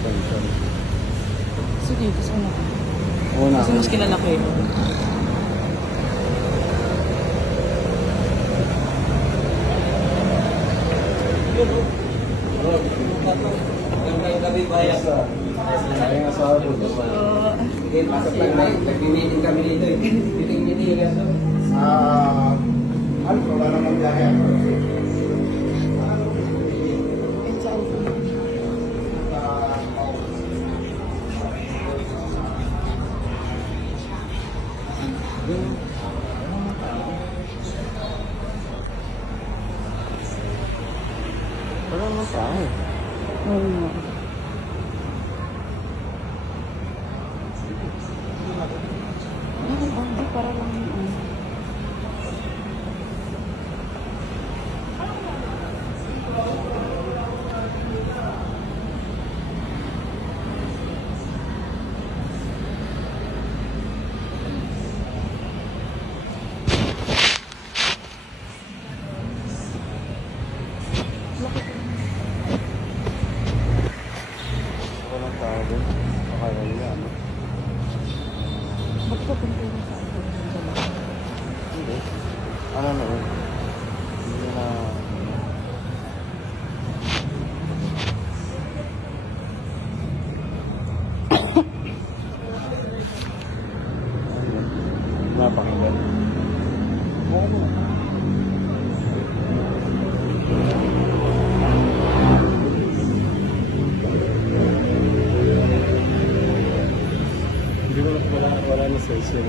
attention. Sige, kasi ano ka. Una. Kasi mas kilala ko eh. Kaya nga sa abot. Sige, pasok lang tayo. Nag-meeting kami dito eh. Meeting nga to. Ano, wala namang biyahe ako. Wala naman tao. Oo nga. Hindi, para lang yun. Walang tao din. Akala nila, ano? Ba't ka punta yun sa akin? Hindi. Ano na yun? Hindi na... Napakinggan. Oo mo. Hindi ko wala na session.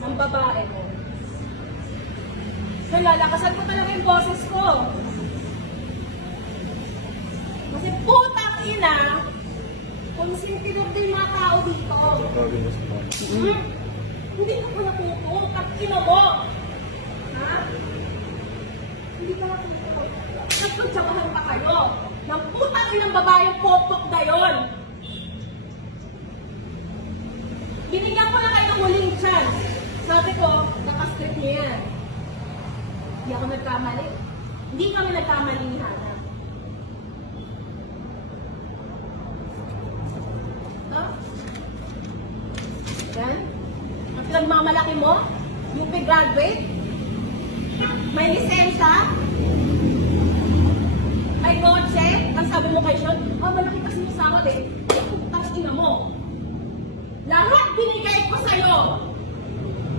Ang babae mo. Lalakasan ko talaga yung boses ko. Kasi putang ina, kung sintinod din mga tao dito. Hindi ka pa natuto. At ina mo. Ha? Hindi ka natuto. Nagpagtsamahan pa kayo. Ng putang inang babaeng poktok na yun. Binigyan ko na kayo ng muling chance. Sabi ko, nakastrip niya yan. Hindi ako nagkamali. Hindi kami nagkamali ni Hana. No? Yan. Ang pinagmamalaki mo, UP graduate, may lisensya, may kotse, ang sabi mo kay Sean, malaki kasi yung sahod eh. Tapos ina mo. Lahat binigay ko sa'yo.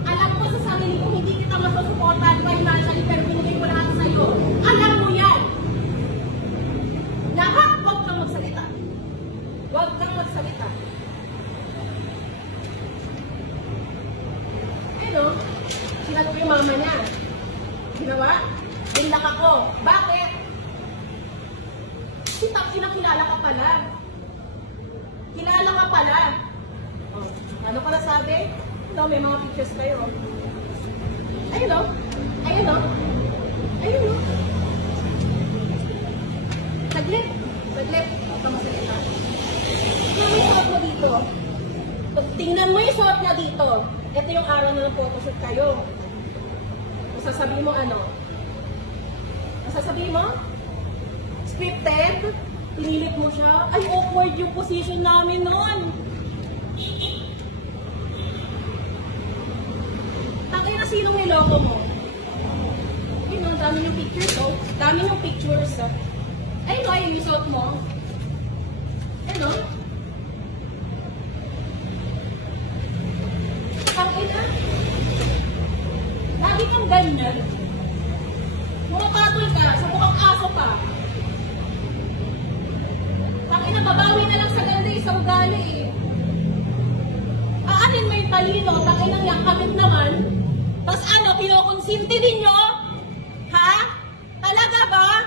Alam ko sa sarili ko, hindi kita masusuportan financially, pero binigay ko lahat sa'yo. Alam mo yan. Lahat, huwag kang magsalita. Huwag kang magsalita. Pero, sinabi ko yung mama niya. Ginawa? Binlak ako. Bakit? Kilala ka pala. Kilala ka pala. Oh, ano pala sabi? Ito, may mga pictures kayo. Ayun o. Ayun o. Ayun o. Saglit. Saglit. Huwag ka masalita. Tingnan mo yung suot mo dito. Tingnan mo yung suot na dito. Ito yung araw na ng photoshoot kayo. Masasabihin mo ano? Masasabihin mo? Scripted? Pinilit mo siya? Ay, awkward yung position namin noon. Takay na sinong niloko mo? Ayun, ang dami yung pictures, oh. Dami yung pictures, oh. Ayun, oh, yung suot mo. Ayun, oh. Takay na. Lagi kang ganyan. Mumakatol ka, sa mukhang aso ka. Takay na, babawi na lang sa ganda isang ugali, eh. Aanin mo yung talino, takay nang yakapit naman. Tapos ano, pinukonsinti ninyo? Ha? Talaga ba?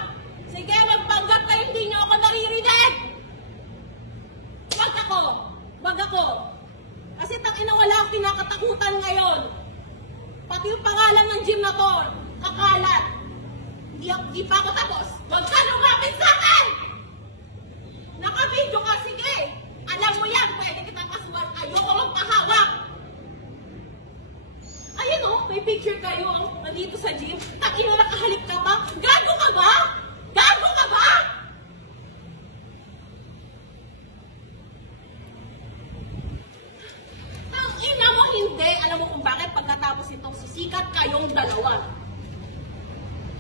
Sige, magpanggap kayo, hindi nyo ako naririnig! Wag ako! Wag ako! Kasi tangina wala akong kinakatakutan ngayon. Pati yung pangalan ng gym na to, kakalat. Hindi pa ako tapos. Huwag ka lumapit sa akin! Naka-video ka, sige! Alam mo yan, pwede kitang kasuhan. Ayoko magpahawak! Ayun o, may picture kayo nandito sa gym. Tangina, nakahalik ka ba? Gago ka ba? Gago ka ba? Tangina mo hindi. Alam mo kung bakit pagkatapos itong sisikat kayong dalawa.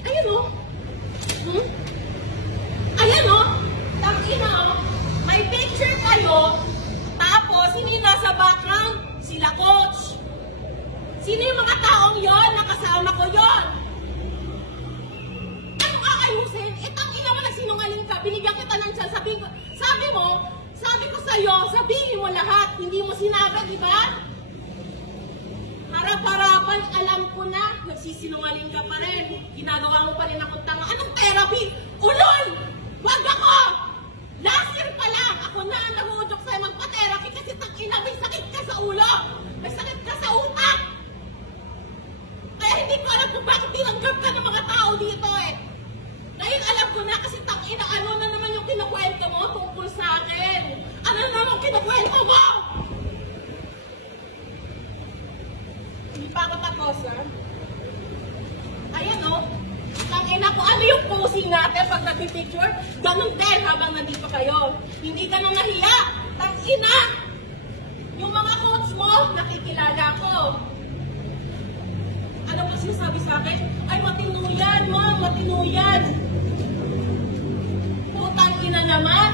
Ayun o. Ayan o. Tangina o. May picture kayo. Tapos, hindi nasa background. Sila coach. Sino yung mga taong yon? Nakasama ko yon. Ano kakayusin? Tangina mo, nagsinungaling ka. Binigyan kita ng chance. Sabi ko sa'yo, sabihin mo lahat. Hindi mo sinabi, di ba? Harap-harapan, alam ko na. Nagsisinungaling ka pa rin. Ginagawa mo pa rin akong tanga. Anong therapy? Ulol! Wag ako! Last year pa lang, ako na ang nag-uudok sa'yo magpa-therapy kasi tangina, may sakit ka sa ulo. May sakit ka sa utak. Kaya hindi ko alam kung bakit tinanggap ka ng mga tao dito eh. Ngayon alam ko na kasi tangina, ano na naman yung kinukwento mo tungkol sa akin? Ano na naman kinukwento mo? Hindi pa ako tapos ha? Ayan o. Tangina ko, ano yung posing natin pag nagpipicture? Ganun din habang nandito kayo. Hindi ka na nahiya. Tangina! Yung mga coach mo, nakikilala ko. Ano ba sinasabi sa akin? Ay, matino yan, ma'am, matino yan. Putang ina naman.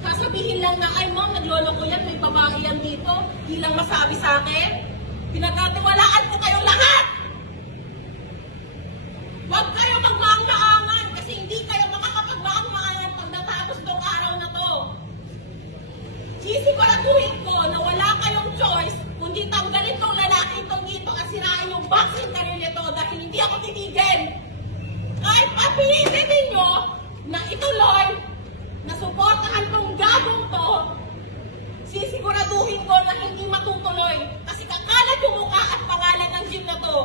Sasabihin lang na, ay ma'am, nagloloko yan, may babae yan dito. Di lang masabi sa akin. Pinagkatiwalaan ko kayong lahat. Huwag kayo magmaang-maangan kasi hindi kayo makakapagmaang-maangan pag natapos tong araw na to. Sisiguraduhin ko na wala kayong choice kundi tanggalin tong lalaki itong dito at sirain yung boxing career nito dahil hindi ako titigil. Kahit papilitin ninyo na ituloy, na suportahan tong gabong to, sisiguraduhin ko na hindi matutuloy kasi kakalat yung mukha at pangalan ng gym na to.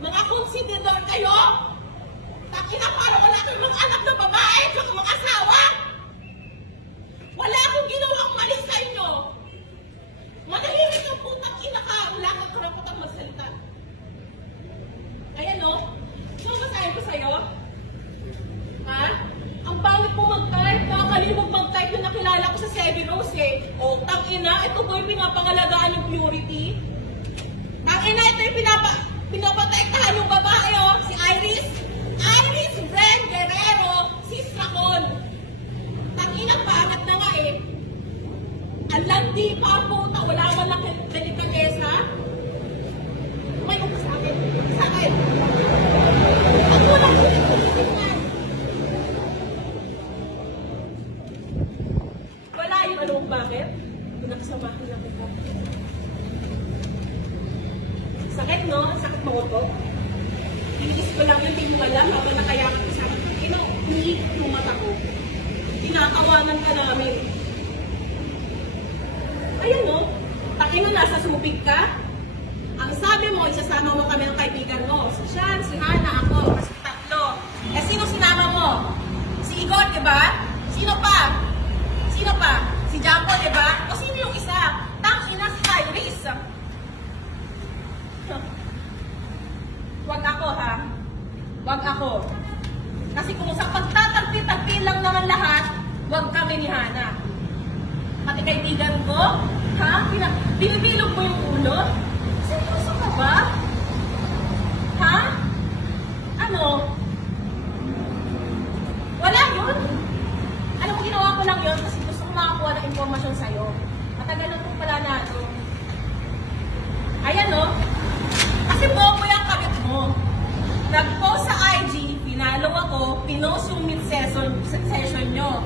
Mga konsididor kayo, takina para wala kayong mga anak na babae at mga asawa. Wala akong ginawang mali sa inyo. Manahimik ang putang ina ka, wala kang karapatang magsalita. Ayan o, sino masahin ko sa'yo? Ha? Ang pangit mo mag-type, nakakalimog mag-type na nakilala ko sa Seven Rose eh. O, tangina, ito po yung pinapangalagaan yung purity. Tangina, ito yung pinapatektahan yung babae o, si Iris. Iris Bren Guerrero, si Sakon. Tangina, pangit na nga eh. Ang landi pa po, wala man lang delikadesa. Umayo ka sa akin. Sa akin. Ako lang ulit-ulit. Wala yung ano kung bakit. Pinagsamahin lang ito. Sakit no? Sakit mo ko. Inis ko lang yung hindi mo alam habang nakayakap ko sa akin. Umiik yung mata ko. Tinatawanan ka namin. Ayan no, takin na nasa supig ka. Ang sabi mo, isasama mo kami ng kaibigan mo. Si Sean, si Hana, ako, kasi tatlo. Eh, sino sinama mo? Si Igor, diba? Sino pa? Sino pa? Si Jambo, diba? O sino yung isa? Tangina si Iris. Wag ako ha. Wag ako. Kasi kung sa pagtatagpi-tagpi lang naman lahat, wag kami ni Hana. Pati kaibigan ko, ha? Binibilog mo yung ulo? Seryoso ka ba? Ha? Ano? Wala yun? Alam mo, ginawa ko lang yun kasi gusto ko makakuha ng informasyon sa'yo. Matagal na itong pala na ito. Ayan no? Kasi bobo yung kabit mo. Nag-post sa IG, pinalo ako, pinost yung mid-session nyo.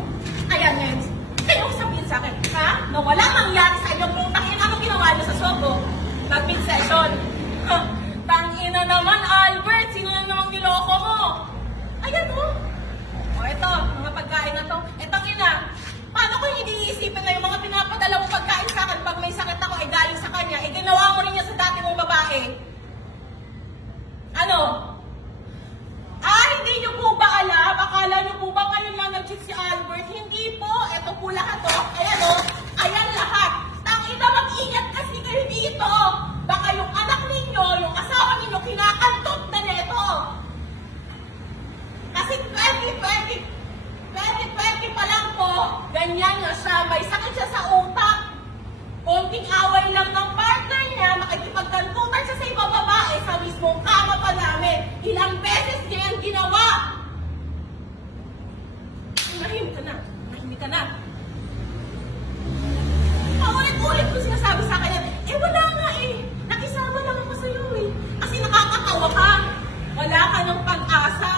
Ayan yun. Kayo sabihin sa akin, ha? Na wala mangyari sa inyo, kung tangin, ano ginawa nyo sa Sogo? Nag-mid-session. Tangin to. Etang ina, paano ko hindi iisipin na yung mga pinapadala mo pagkain sa akin pag may sakit ako ay galing sa kanya, eh ginawa mo rin niya sa dati mong babae? Ano? Hindi niyo po ba alam? Akala niyo po ba ngayon lang nag-cheat si Albert? Hindi po. Ito po lahat o. Ayan o. Ayan lahat. Tangina, mag-ingat kasi kayo dito. Baka yung anak ninyo, yung asawa ninyo, kinakantot na neto. Kasi 2020 pa lang po, ganyan na siya. May sakit siya sa utak. Konting away lang ng partner niya, makikipagtantutan siya sa ibang babae sa mismong kama pa namin. Ilang beses niya yan ginawa. Mahimik ka na. Mahimik ka na. Paulit-ulit ko sinasabi sa akin yan. Wala nga eh. Nakisama lang ako sa'yo eh. Kasi nakakatawa ka. Wala ka ng pag-asa.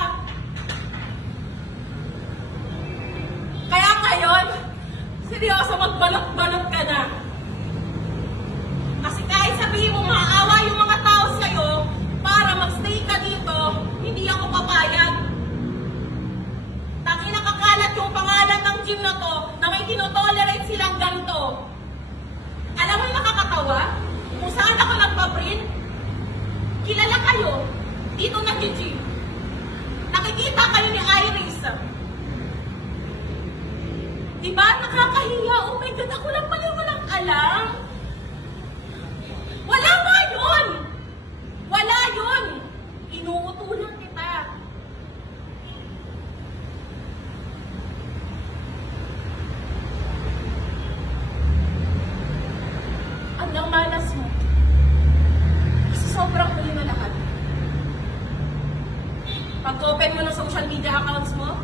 Kaya ngayon, seryoso magbalot-balot ka na. Kasi kahit sabihin mo maawa yung mga tao sa'yo para magstay ka dito, hindi ako papayag. Taki nakakalat yung pangalan ng gym na to na may tinotolerate silang ganito. Alam mo yung nakakatawa? Kung saan ako nagpa-print, kilala kayo, dito nag-gym. Nakikita kayo ni Iris. Diba? Nakakahiya. Oh my God, ako lang pala yung walang alam. Wala nga yun! Wala yun! Inuutulan kita. Ang malas mo. Kasi sobrang huli na lahat. Pag-open mo ng social media accounts mo,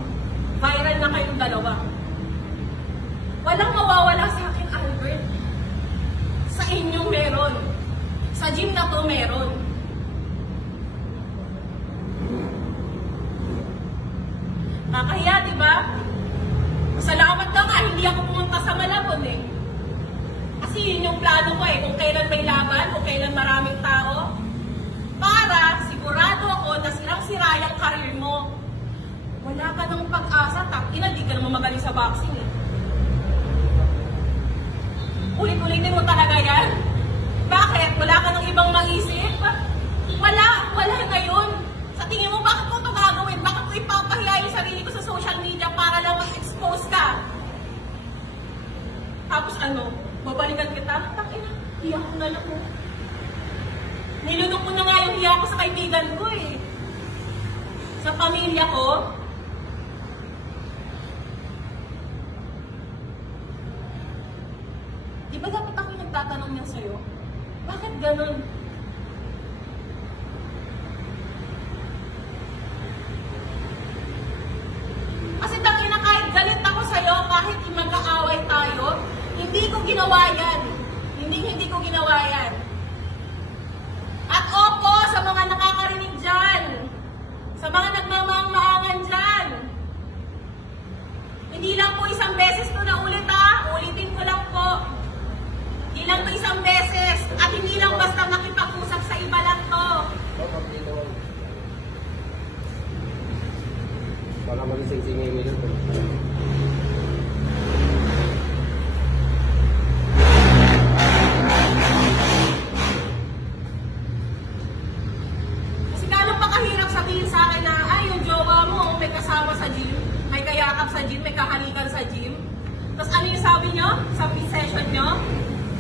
viral na kayong dalawa. Walang mawawala sa akin, Albert. Sa inyo meron. Sa gym na to meron. Nakahiya, diba? Salamat ka nga, hindi ako pumunta sa Malabon eh. Kasi yun yung plano ko eh, kung kailan may laban, kung kailan maraming tao. Para sigurado ako na silang-sira yung karir mo. Wala ka ng pag-asa, hindi ka naman magaling sa boxing eh. Ulit-ulitin mo talaga yan? Bakit? Wala ka ng ibang maisip? Wala na yun. Sa tingin mo, bakit ko ito gagawin? Bakit ko ipapahiya yung sarili ko sa social media para lang ma-expose ka? Tapos ano, babalikan kita? Takina, hiya ko na lang mo. Nilunok mo na nga yung hiya ko sa kaibigan ko eh. Sa pamilya ko. Di ba dapat ako yung nagtatanong niya sa'yo? Bakit ganun? Kasi tangina, kahit galit ako sa'yo, kahit magkaaway tayo, hindi ko ginawa yan. Hindi ko ginawa yan. At opo, sa mga nakakarinig dyan, sa mga nagmamang-maangan dyan, hindi lang po isang beses ko na ulit ulitin ko lang po. Hindi lang to isang beses, at hindi lang basta makipag-usap sa iba lang to. Baka magising-singay mo dito. Kasi gano'n pa kahirap sabihin sa akin na, yung jowa mo, may kasama sa gym, may kayakap sa gym, may kahalikan sa gym. Tapos ano yung sabi nyo sa session nyo?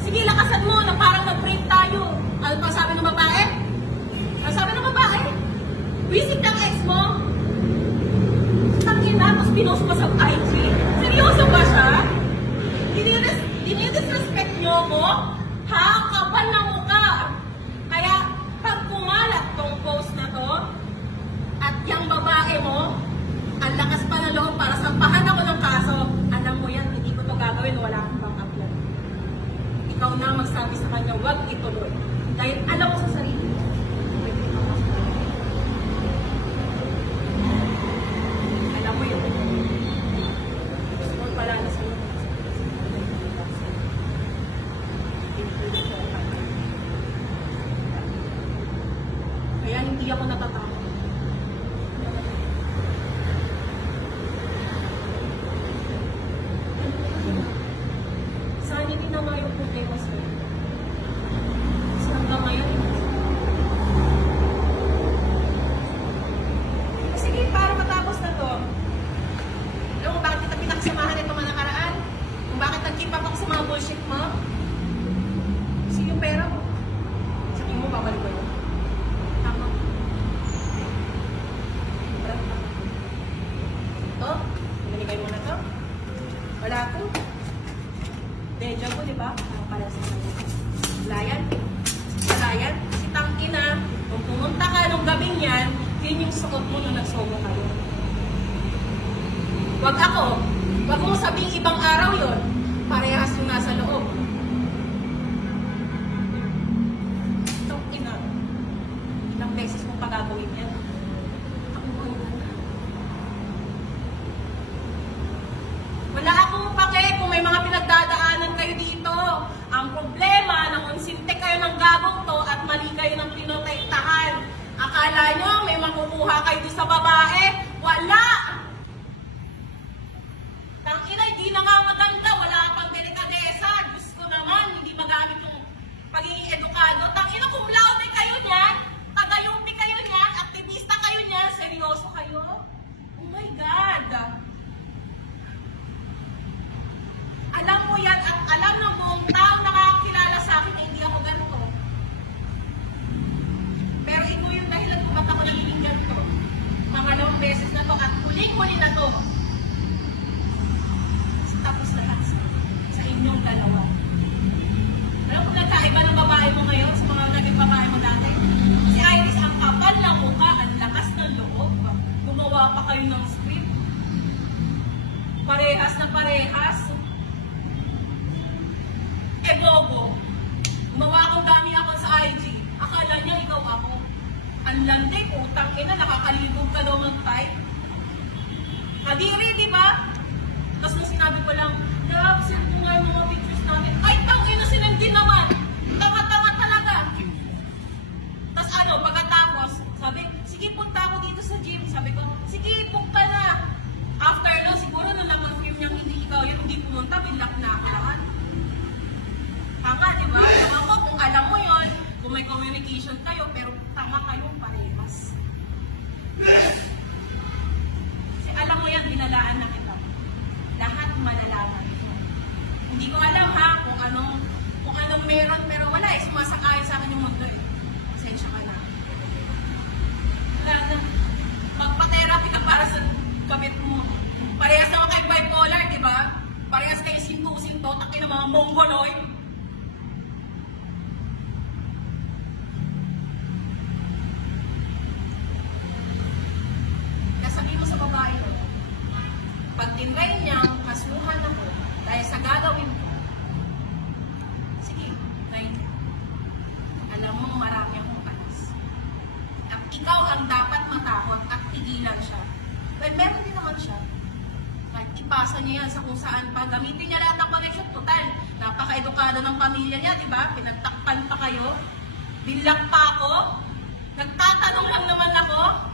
Sige, lakasan mo na parang nag-break tayo. Ano pa sabi ng babae? Ano sabi ng babae? Visit ng ex mo. Tangina, tapos pinost mo sa IG. Seryoso ba siya? Dinidisrespect nyo ko? Ha? Kapal na mukha. Kaya, pag kumalat tong post na to, at yung babae mo, ang lakas pa na loob para sampahan ako ng kaso, alam mo yan, hindi ko to gagawin, wala akong backup plan. Ikaw na magsabi sa kanya, huwag ituloy. Dahil alam mo sa sarili mo. Alam mo yun. Gusto mo pala na sa'yo. Kaya hindi ako natatakot. yan, yun yung suot mo nung nagsogo kayo. Wag ako. Wag mo sabihin ibang araw yon. Parehas yung nasa loob. Itong ina. Ilang beses mong pagagawin yan. Wala akong pake kung may mga pinagdadaanan kayo dito. Ang problema, nangunsinte kayo ng gagong to at mali kayo ng pinotektahan. Akala nyo may makukuha kayo sa babae? Wala! Tangina, hindi na nga maganda. Wala pang delikadesa. Diyos ko naman, hindi magamit yung pagiging edukado. Tangina, cum laude kayo niyan. Tagayumpi kayo niyan. Aktivista kayo niyan. Seryoso kayo? Oh my God! Alam mo yan at alam ng buong tao nakakakilala sa akin na hindi ako ganito. Pero ito yung dahilan kung ba't ako nangingin to. Pangalawang beses na to at huling-huli na to. Tapos lahat sa inyong dalawa. Alam mo nagkaiba ng babae mo ngayon sa mga naging babae mo dati? Si Iris, ang kapal ng mukha, ang lakas ng loob. Gumawa pa kayo ng script. Parehas na parehas. Bobo. Gumawa akong dami ako sa IG. Akala niya ikaw ako. Ang landi, utang ina, nakakalibog ka daw ng type. Kadiri, di ba? Tapos nung sinabi ko lang, love, send mo nga yung mga pictures namin. Ay, tangina, sinandi naman. Tama-tama talaga. Tapos ano, pagkatapos, sabi, sige, punta ako dito sa gym. Sabi ko, sige, punta na. After no, siguro nung naman-film niyang hindi ikaw yun, hindi pumunta, binlock na ako lahat. Tama, di ba? Alam ko, kung alam mo yon, kung may communication kayo, pero tama kayo parehas. Kasi alam mo yan, binalaan na kita. Lahat malalaman ito. Hindi ko alam ha, kung anong meron, pero wala eh, sumasakayon sa akin yung mundo eh. Pasensya ka na. Wala na. Magpa-therapy ka para sa kabit mo. Parehas naman kayo bipolar, di ba? Parehas kayo sinto-sinto, takin ng mga mongoloid. Pag tinry niyang kasuhan ako dahil sa gagawin ko, sige, try niya. Alam mo, marami akong kalas. At ikaw ang dapat matakot at tigilan siya. Well, meron din naman siya. Kahit ipasa niya yan sa kung saan pa. Gamitin niya lahat ng connection. Total, napaka-edukado ng pamilya niya, di ba? Pinagtakpan pa kayo. Binlock pa ako. Nagtatanong lang naman ako.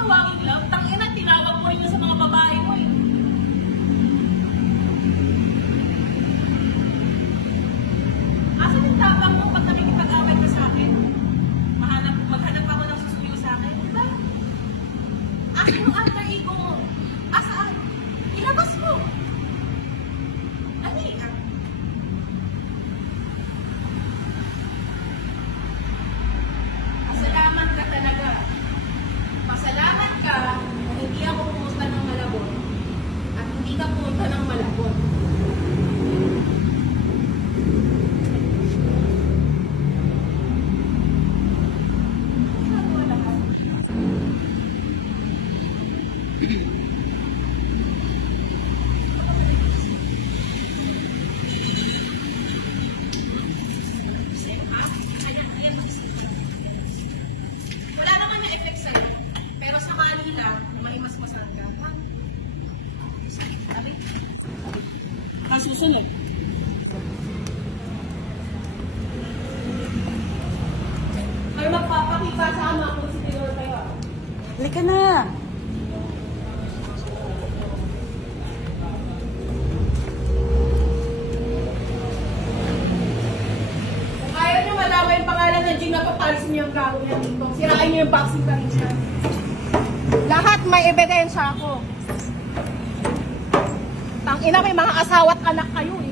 Tawagin lang, tangina, tinawag mo rin sa mga babae mo eh. Asan yung tapang mo pag nakikipag-away ka sa akin? Maghanap ako ng susuyo sa akin, di ba? Asan yung alter ego mo? Asaan? Ilabas mo! Ano yan? Pasalamat ka talaga. Pasalamat ka kung hindi ako pumunta ng Malabon at hindi ka pumunta ng Malabon. Wala naman na effect sa'yo. Pero sakali lang, may mas masarga. Kasusunod. Kayo magpapakita sa ama kung si Tinor kayo. Halika na. Jing, napapalis niyo yung gago niya dito. Sirain niyo yung boxing ka rin siya. Lahat may ebidensya ako. Tangina, may mga asawa at anak kayo eh.